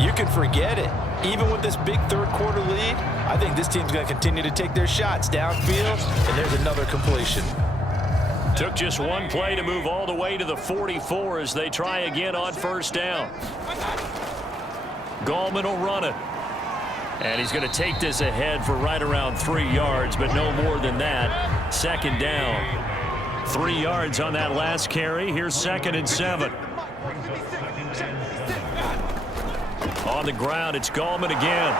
You can forget it. Even with this big third-quarter lead, I think this team's going to continue to take their shots downfield, and there's another completion. Took just one play to move all the way to the 44 as they try again on first down. Gallman will run it. And he's going to take this ahead for right around 3 yards, but no more than that. Second down. 3 yards on that last carry. Here's 2nd and 7. On the ground, it's Gallman again.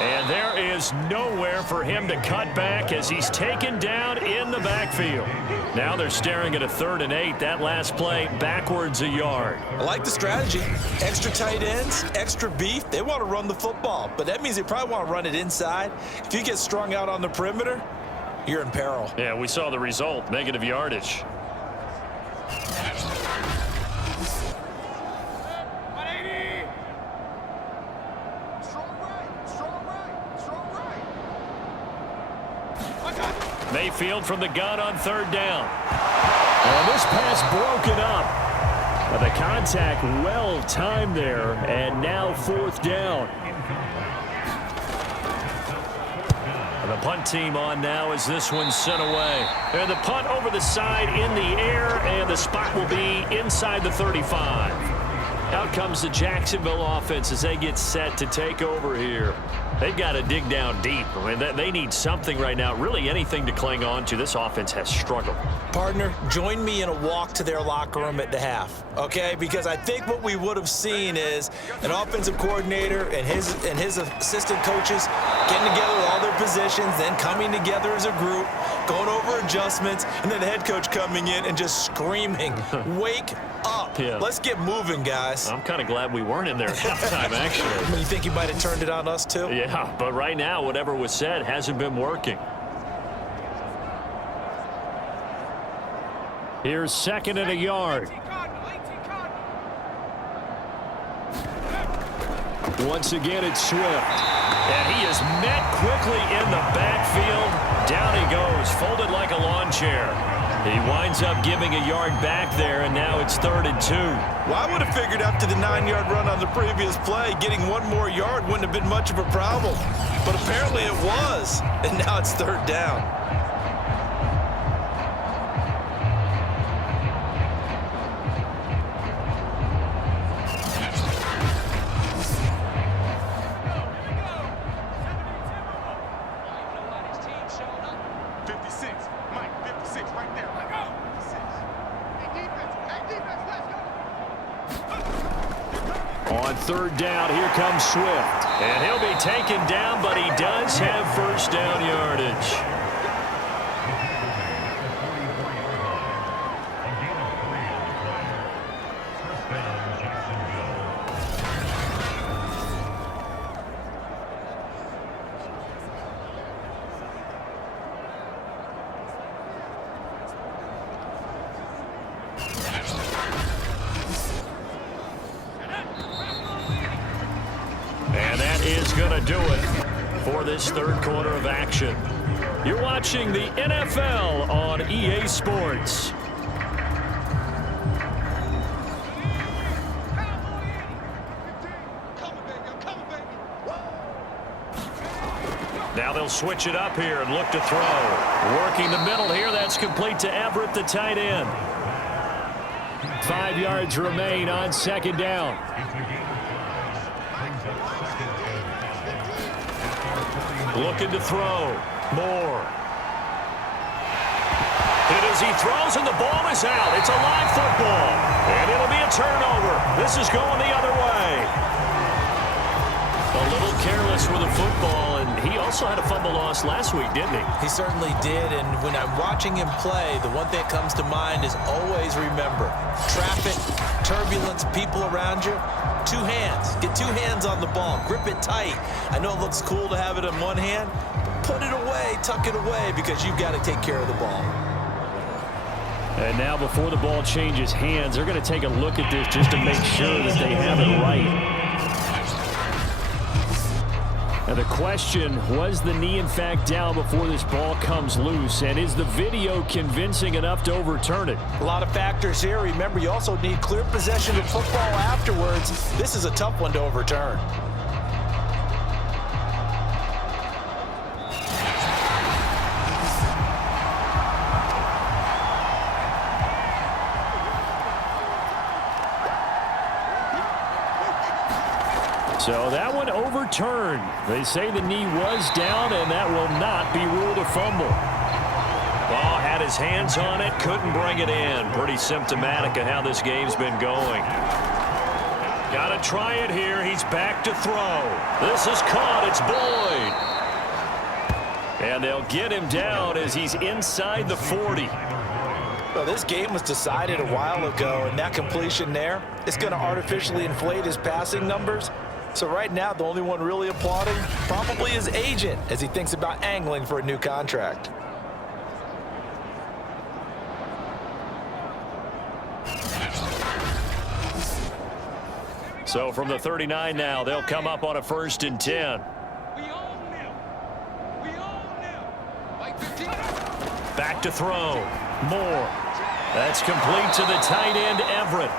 And there is nowhere for him to cut back as he's taken down in the backfield. Now they're staring at a 3rd and 8. That last play backwards a yard. I like the strategy. Extra tight ends, extra beef. They want to run the football, but that means they probably want to run it inside. If you get strung out on the perimeter, you're in peril. Yeah, we saw the result, negative yardage. Mayfield from the gun on 3rd down. And this pass broken up. But the contact well timed there, and now 4th down. And the punt team on now as this one's sent away. And the punt over the side in the air, and the spot will be inside the 35. Out comes the Jacksonville offense as they get set to take over here. They've got to dig down deep. I mean, they need something right now, really anything to cling on to. This offense has struggled. Partner, join me in a walk to their locker room at the half, okay? Because I think what we would have seen is an offensive coordinator and his assistant coaches getting together with all their positions, then coming together as a group, going over adjustments, and then the head coach coming in and just screaming, wake up. Yeah. Let's get moving, guys. I'm kind of glad we weren't in there at halftime, actually. You think he might have turned it on us, too? Yeah, but right now, whatever was said hasn't been working. Here's 2nd and a yard. Once again, it's Swift. And he is met quickly in the backfield. Down he goes, folded like a lawn chair. He winds up giving a yard back there, and now it's 3rd and 2. Well, I would have figured after the 9-yard run on the previous play, getting one more yard wouldn't have been much of a problem. But apparently it was, and now it's 3rd down. On 3rd down, here comes Swift. And he'll be taken down, but he does have first down yardage. And that is going to do it for this 3rd quarter of action. You're watching the NFL on EA Sports. Now they'll switch it up here and look to throw. Working the middle here. That's complete to Everett, the tight end. 5 yards remain on 2nd down. Looking to throw. Moore. And as he throws and the ball is out, it's a live football. And it'll be a turnover. This is going the other way. A little careless with the football, and he also had a fumble loss last week, didn't he? He certainly did, and when I'm watching him play, the one thing that comes to mind is always remember, traffic, turbulence, people around you, 2 hands. Get 2 hands on the ball. Grip it tight. I know it looks cool to have it in one hand. Put it away, tuck it away, because you've got to take care of the ball. And now before the ball changes hands, they're going to take a look at this just to make sure that they have it right. Now the question, was the knee in fact down before this ball comes loose? And is the video convincing enough to overturn it? A lot of factors here. Remember, you also need clear possession of football afterwards. This is a tough one to overturn. So that one overturned. They say the knee was down, and that will not be ruled a fumble. Ball had his hands on it, couldn't bring it in. Pretty symptomatic of how this game's been going. Got to try it here. He's back to throw. This is caught. It's Boyd. And they'll get him down as he's inside the 40. Well, this game was decided a while ago, and that completion there is going to artificially inflate his passing numbers. So right now, the only one really applauding probably his agent as he thinks about angling for a new contract. So from the 39 now, they'll come up on a 1st and 10. Back to throw. Moore. That's complete to the tight end, Everett.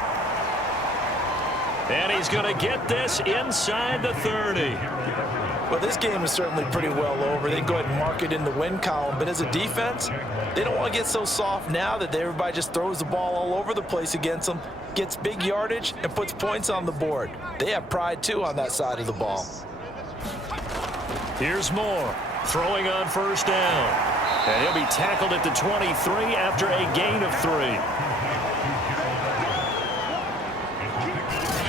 And he's going to get this inside the 30. Well, this game is certainly pretty well over. They go ahead and mark it in the win column. But as a defense, they don't want to get so soft now that everybody just throws the ball all over the place against them, gets big yardage, and puts points on the board. They have pride, too, on that side of the ball. Here's Moore, throwing on 1st down. And he'll be tackled at the 23 after a gain of 3.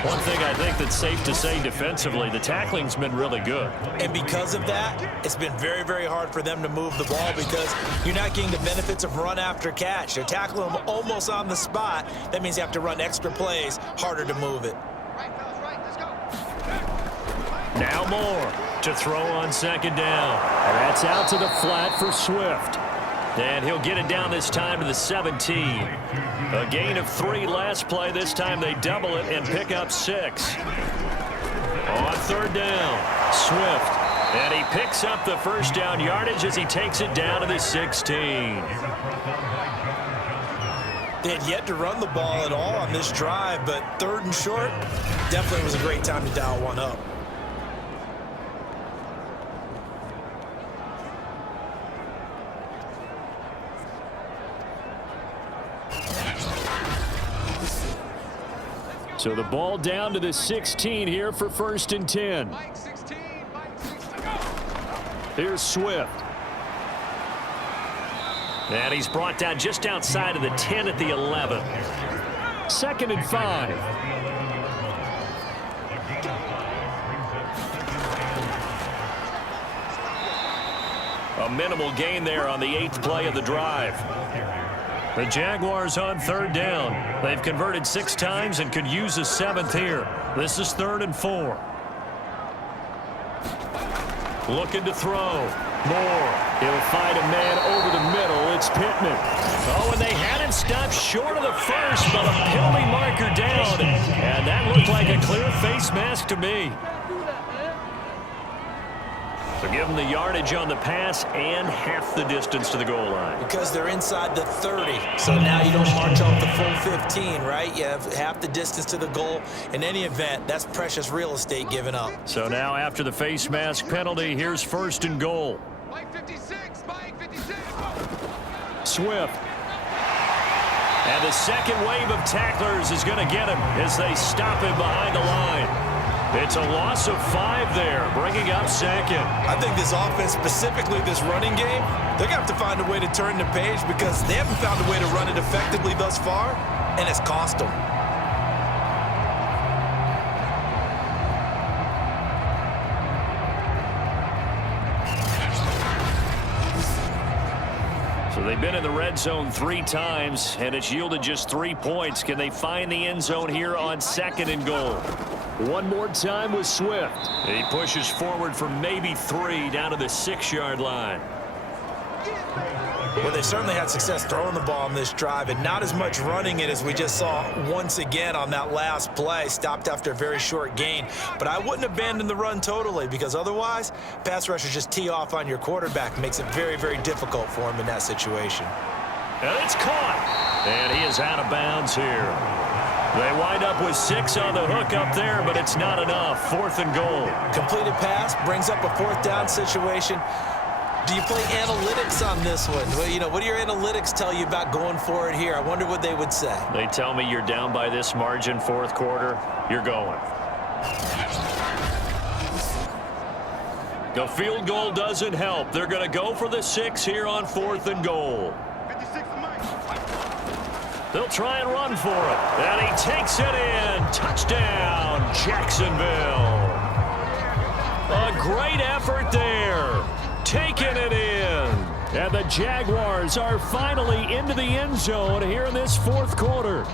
One thing I think that's safe to say defensively, the tackling's been really good. And because of that, it's been very, very hard for them to move the ball because you're not getting the benefits of run after catch. They're tackling them almost on the spot. That means you have to run extra plays, harder to move it. Now Moore to throw on 2nd down. And that's out to the flat for Swift. And he'll get it down this time to the 17. A gain of 3 last play. This time they double it and pick up 6. On 3rd down, Swift. And he picks up the 1st down yardage as he takes it down to the 16. They had yet to run the ball at all on this drive, but 3rd and short definitely was a great time to dial one up. So the ball down to the 16 here for 1st and 10. Here's Swift. And he's brought down just outside of the 10 at the 11. 2nd and 5. A minimal gain there on the 8th play of the drive. The Jaguars on 3rd down. They've converted 6 times and could use a 7th here. This is 3rd and 4. Looking to throw. Moore. He'll find a man over the middle. It's Pittman. Oh, and they had him stopped short of the 1st, but a penalty marker down. And that looked like a clear face mask to me. So give them the yardage on the pass and half the distance to the goal line. Because they're inside the 30, so now you don't march off the full 15, right? You have half the distance to the goal. In any event, that's precious real estate given up. So now after the face mask penalty, here's 1st and goal. Mike 56, Mike 56. Swift. And the 2nd wave of tacklers is going to get him as they stop him behind the line. It's a loss of 5 there, bringing up 2nd. I think this offense, specifically this running game, they're going to have to find a way to turn the page because they haven't found a way to run it effectively thus far, and it's cost them. So they've been in the red zone 3 times, and it's yielded just 3 points. Can they find the end zone here on 2nd and goal? One more time with Swift. He pushes forward for maybe 3 down to the 6-yard line. Well, they certainly had success throwing the ball on this drive and not as much running it as we just saw once again on that last play. Stopped after a very short gain. But I wouldn't abandon the run totally because otherwise, pass rushers just tee off on your quarterback. Makes it very, very difficult for him in that situation. And it's caught. And he is out of bounds here. They wind up with 6 on the hook up there, but it's not enough. 4th and goal. Completed pass brings up a 4th down situation. Do you play analytics on this one? Well, you know, what do your analytics tell you about going for it here? I wonder what they would say. They tell me you're down by this margin 4th quarter. You're going. The field goal doesn't help. They're going to go for the 6 here on 4th and goal. They'll try and run for it. And he takes it in. Touchdown, Jacksonville. A great effort there. Taking it in. And the Jaguars are finally into the end zone here in this 4th quarter.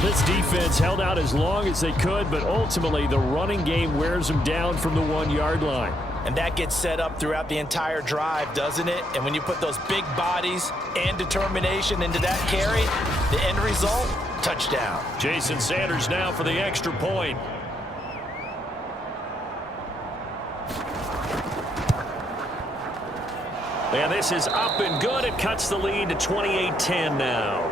This defense held out as long as they could, but ultimately the running game wears them down from the 1-yard line. And that gets set up throughout the entire drive, doesn't it? And when you put those big bodies and determination into that carry, the end result, touchdown. Jason Sanders now for the extra point. And this is up and good. It cuts the lead to 28-10 now.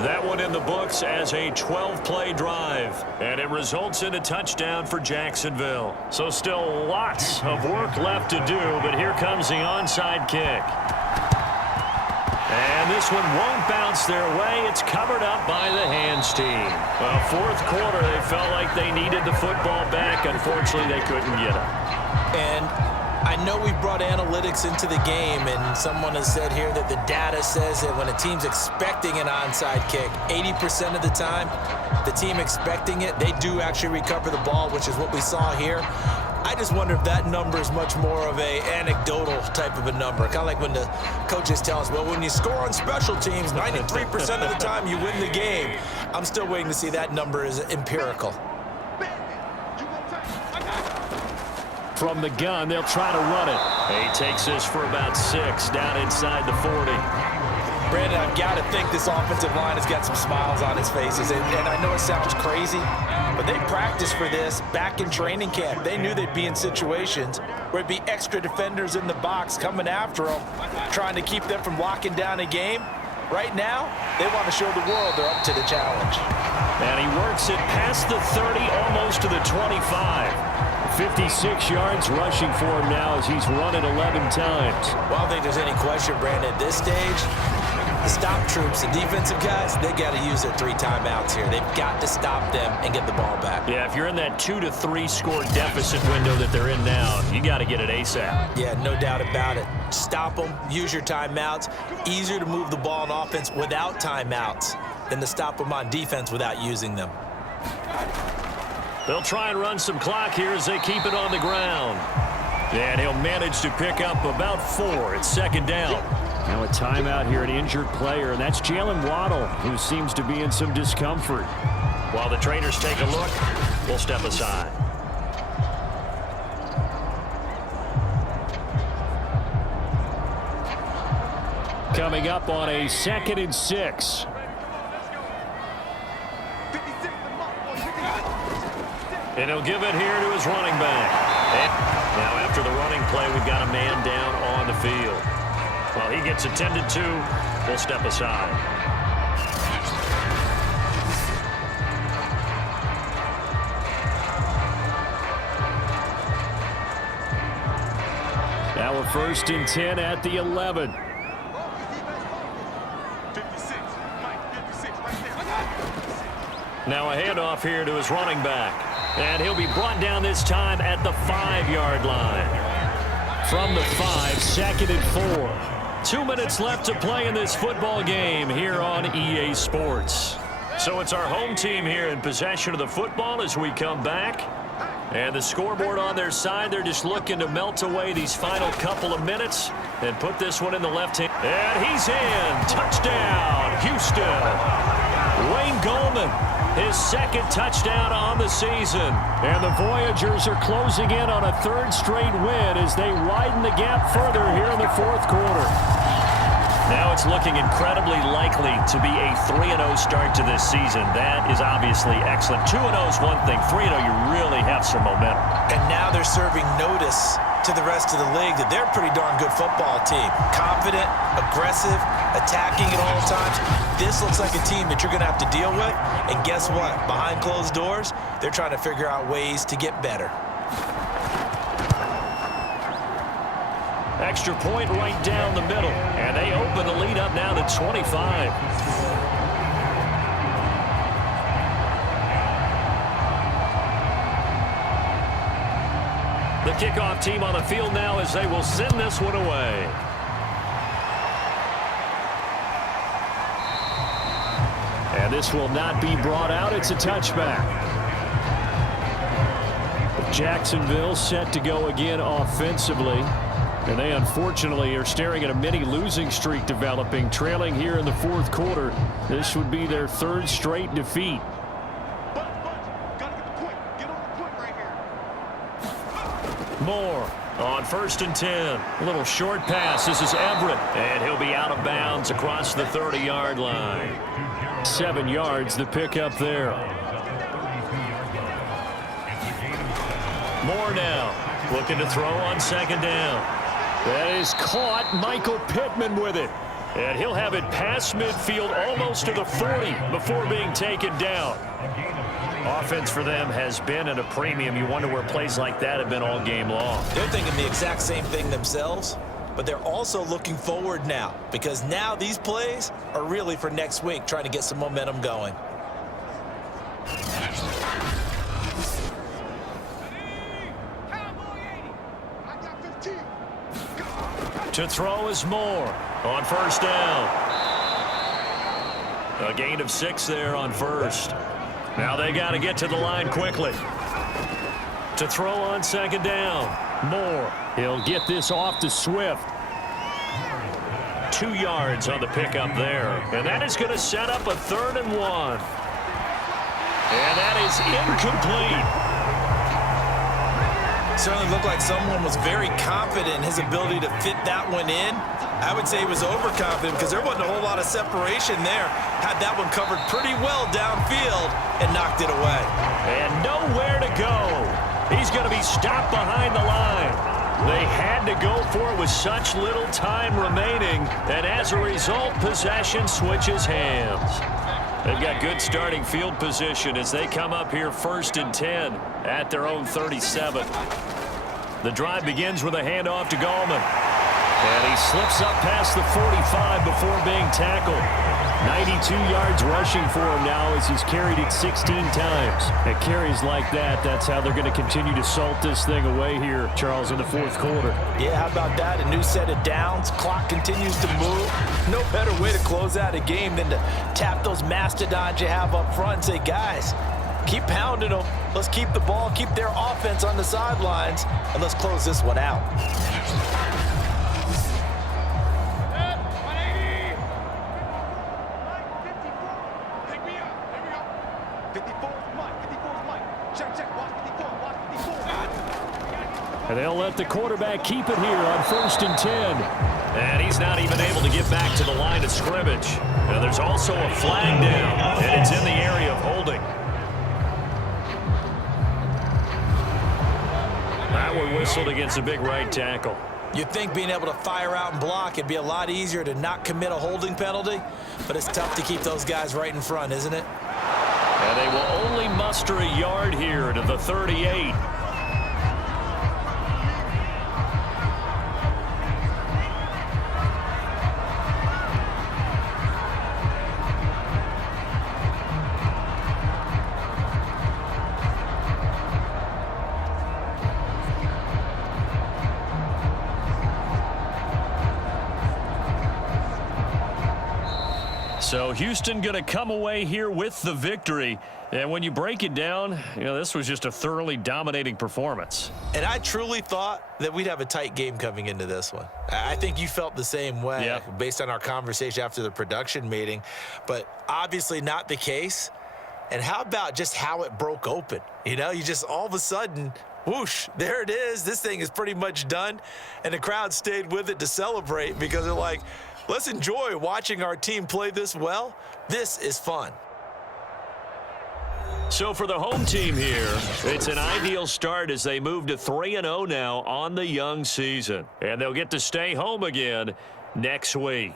That one in the books as a 12-play drive. And it results in a touchdown for Jacksonville. So still lots of work left to do, but here comes the onside kick. And this one won't bounce their way. It's covered up by the hands team. Well, 4th quarter, they felt like they needed the football back. Unfortunately, they couldn't get it. And I know we brought analytics into the game, and someone has said here that the data says that when a team's expecting an onside kick, 80% of the time, the team expecting it, they do actually recover the ball, which is what we saw here. I just wonder if that number is much more of a anecdotal type of a number. Kind of like when the coaches tell us, well, when you score on special teams, 93% of the time you win the game. I'm still waiting to see that number is empirical. From the gun, they'll try to run it. He takes this for about 6 down inside the 40. Brandon, I've got to think this offensive line has got some smiles on its faces. And I know it sounds crazy, but they practiced for this back in training camp. They knew they'd be in situations where it'd be extra defenders in the box coming after them, trying to keep them from locking down a game. Right now, they want to show the world they're up to the challenge. And he works it past the 30, almost to the 25. 56 yards rushing for him now as he's run it 11 times. Well, I don't think there's any question, Brandon. At this stage, the stop troops, the defensive guys, they got to use their 3 timeouts here. They've got to stop them and get the ball back. Yeah, if you're in that 2 to 3 score deficit window that they're in now, you got to get it ASAP. Yeah, no doubt about it. Stop them, use your timeouts. Easier to move the ball on offense without timeouts than to stop them on defense without using them. They'll try and run some clock here as they keep it on the ground. And he'll manage to pick up about 4. It's 2nd down. Now a timeout here, an injured player, and that's Jalen Waddle, who seems to be in some discomfort. While the trainers take a look, we'll step aside. Coming up on a 2nd and 6. And he'll give it here to his running back. And now after the running play, we've got a man down on the field. While he gets attended to, we'll step aside. Now a 1st and 10 at the 11. Now a handoff here to his running back. And he'll be brought down this time at the 5-yard line. From the 5, 2nd and 4. 2 minutes left to play in this football game here on EA Sports. So it's our home team here in possession of the football as we come back. And the scoreboard on their side, they're just looking to melt away these final couple of minutes and put this one in the left hand. And he's in. Touchdown, Houston. Wayne Goldman His second touchdown on the season. And the Voyagers are closing in on a third straight win as they widen the gap further here in the fourth quarter. Now it's looking incredibly likely to be a 3-0 start to this season. That is obviously excellent. 2-0 is one thing. 3-0, you really have some momentum. And now they're serving notice to the rest of the league that they're a pretty darn good football team. Confident, aggressive, attacking at all times. This looks like a team that you're going to have to deal with. And guess what? Behind closed doors, they're trying to figure out ways to get better. Extra point right down the middle. And they open the lead up now to 25. The kickoff team on the field now as they will send this one away. And this will not be brought out. It's a touchback. Jacksonville set to go again offensively. And they unfortunately are staring at a mini losing streak developing, trailing here in the fourth quarter. This would be their third straight defeat. Moore on 1st and 10. A little short pass. This is Everett. And he'll be out of bounds across the 30-yard line. 7 yards the pickup there. Moore now looking to throw on 2nd down. That is caught. Michael Pittman with it. And he'll have it past midfield almost to the 40 before being taken down. Offense for them has been at a premium. You wonder where plays like that have been all game long. They're thinking the exact same thing themselves, but they're also looking forward now because now these plays are really for next week, trying to get some momentum going. To throw is Moore on 1st down. A gain of 6 there on 1st. Now they got to get to the line quickly. To throw on 2nd down. Moore. He'll get this off to Swift. 2 yards on the pickup there. And that is going to set up a 3rd and 1. And that is incomplete. Certainly looked like someone was very confident in his ability to fit that one in. I would say he was overconfident because there wasn't a whole lot of separation there. Had that one covered pretty well downfield and knocked it away. And nowhere to go. He's going to be stopped behind the line. They had to go for it with such little time remaining, and as a result, possession switches hands. They've got good starting field position as they come up here 1st and 10 at their own 37. The drive begins with a handoff to Gallman. And he slips up past the 45 before being tackled. 92 yards rushing for him now as he's carried it 16 times. At carries like that, that's how they're going to continue to salt this thing away here, Charles, in the fourth quarter. Yeah, how about that? A new set of downs. Clock continues to move. No better way to close out a game than to tap those mastodons you have up front and say, guys, keep pounding them. Let's keep the ball, keep their offense on the sidelines, and let's close this one out. And they'll let the quarterback keep it here on 1st and 10. And he's not even able to get back to the line of scrimmage. And there's also a flag down, and it's in the area of holding. That one whistled against a big right tackle. You'd think being able to fire out and block, it'd be a lot easier to not commit a holding penalty, but it's tough to keep those guys right in front, isn't it? And they will only muster a yard here to the 38. So Houston going to come away here with the victory. And when you break it down, you know, this was just a thoroughly dominating performance. And I truly thought that we'd have a tight game coming into this one. I think you felt the same way based on our conversation after the production meeting, but obviously not the case. And how about just how it broke open? You know, you just all of a sudden, whoosh, there it is. This thing is pretty much done. And the crowd stayed with it to celebrate because they're like, let's enjoy watching our team play this well. This is fun. So for the home team here, it's an ideal start as they move to 3-0 now on the young season. And they'll get to stay home again next week.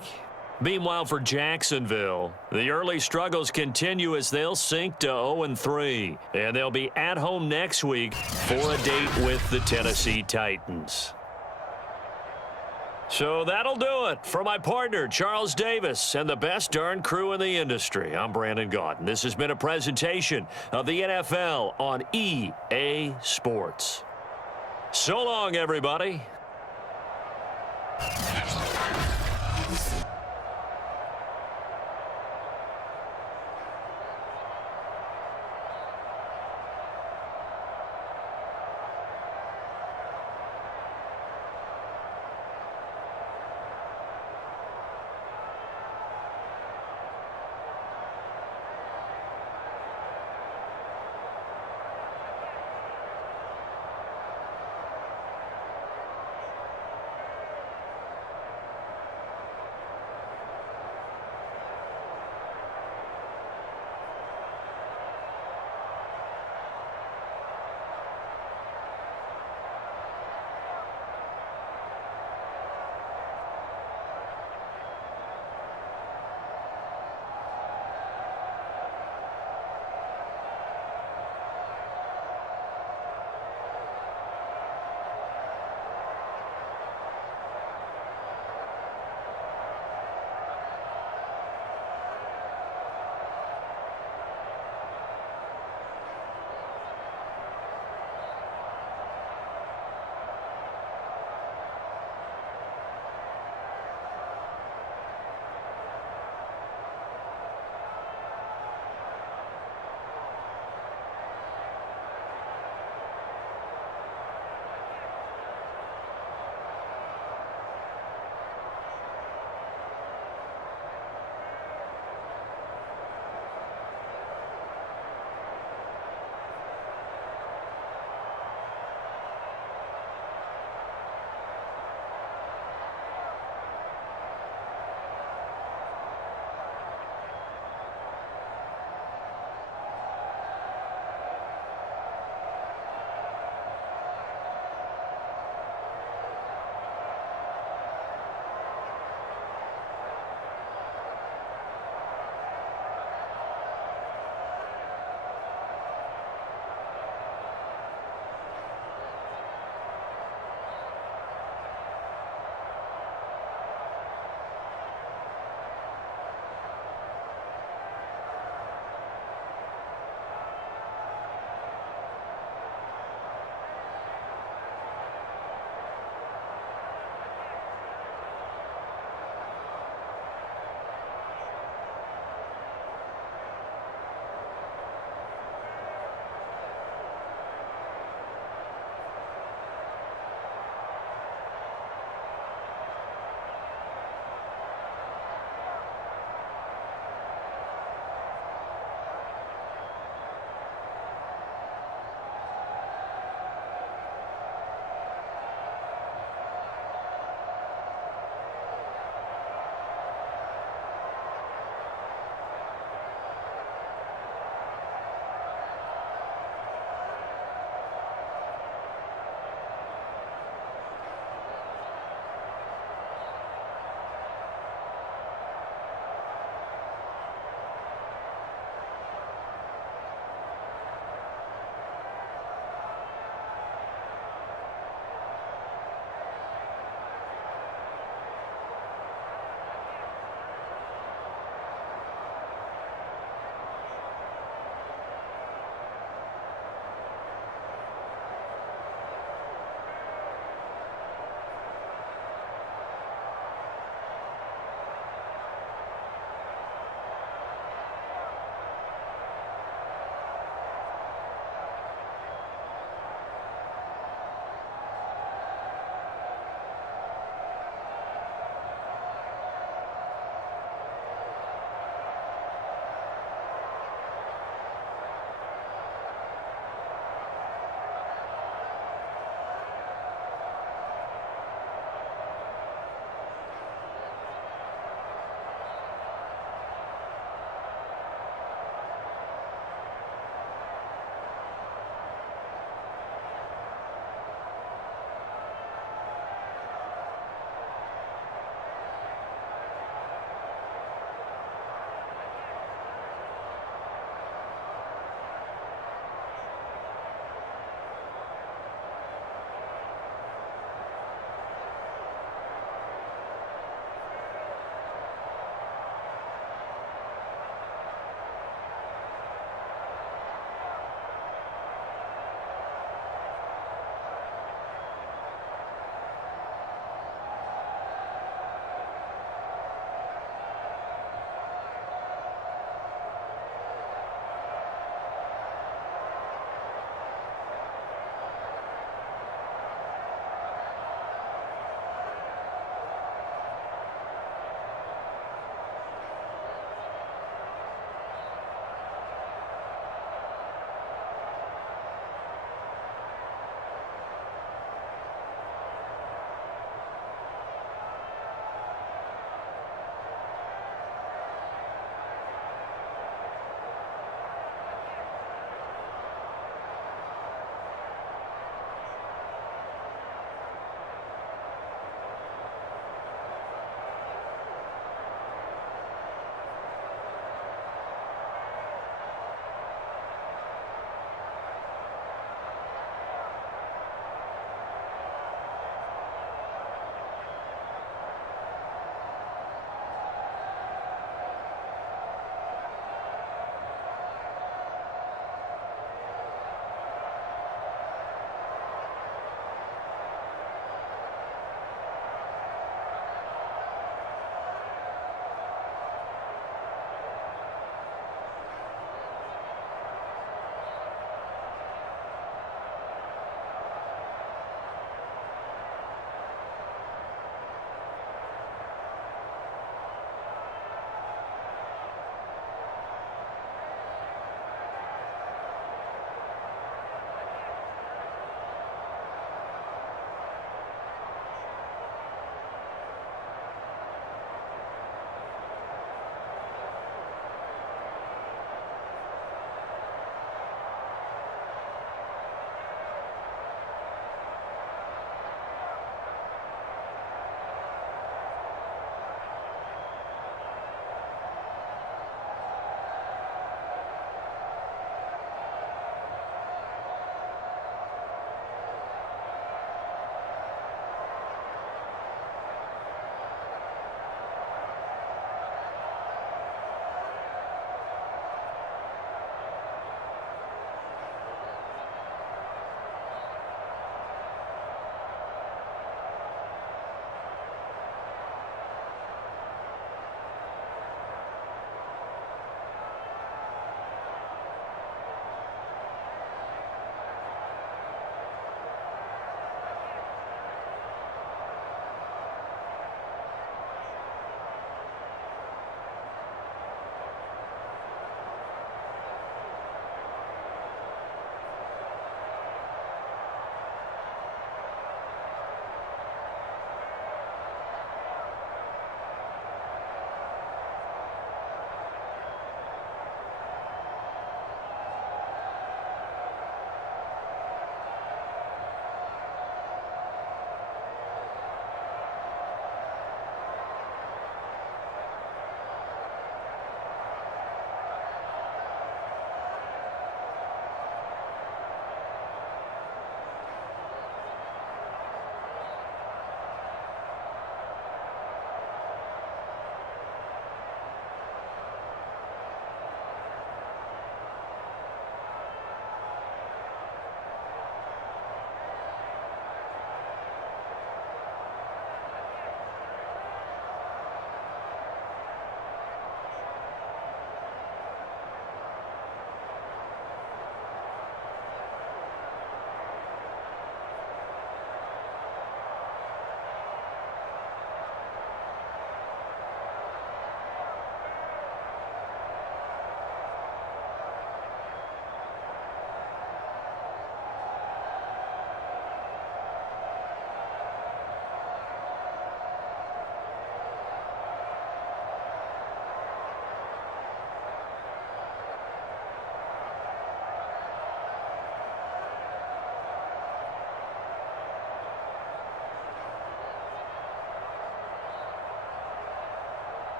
Meanwhile, for Jacksonville, the early struggles continue as they'll sink to 0-3. And they'll be at home next week for a date with the Tennessee Titans. So that'll do it for my partner, Charles Davis, and the best darn crew in the industry. I'm Brandon Gaudin. This has been a presentation of the NFL on EA Sports. So long, everybody.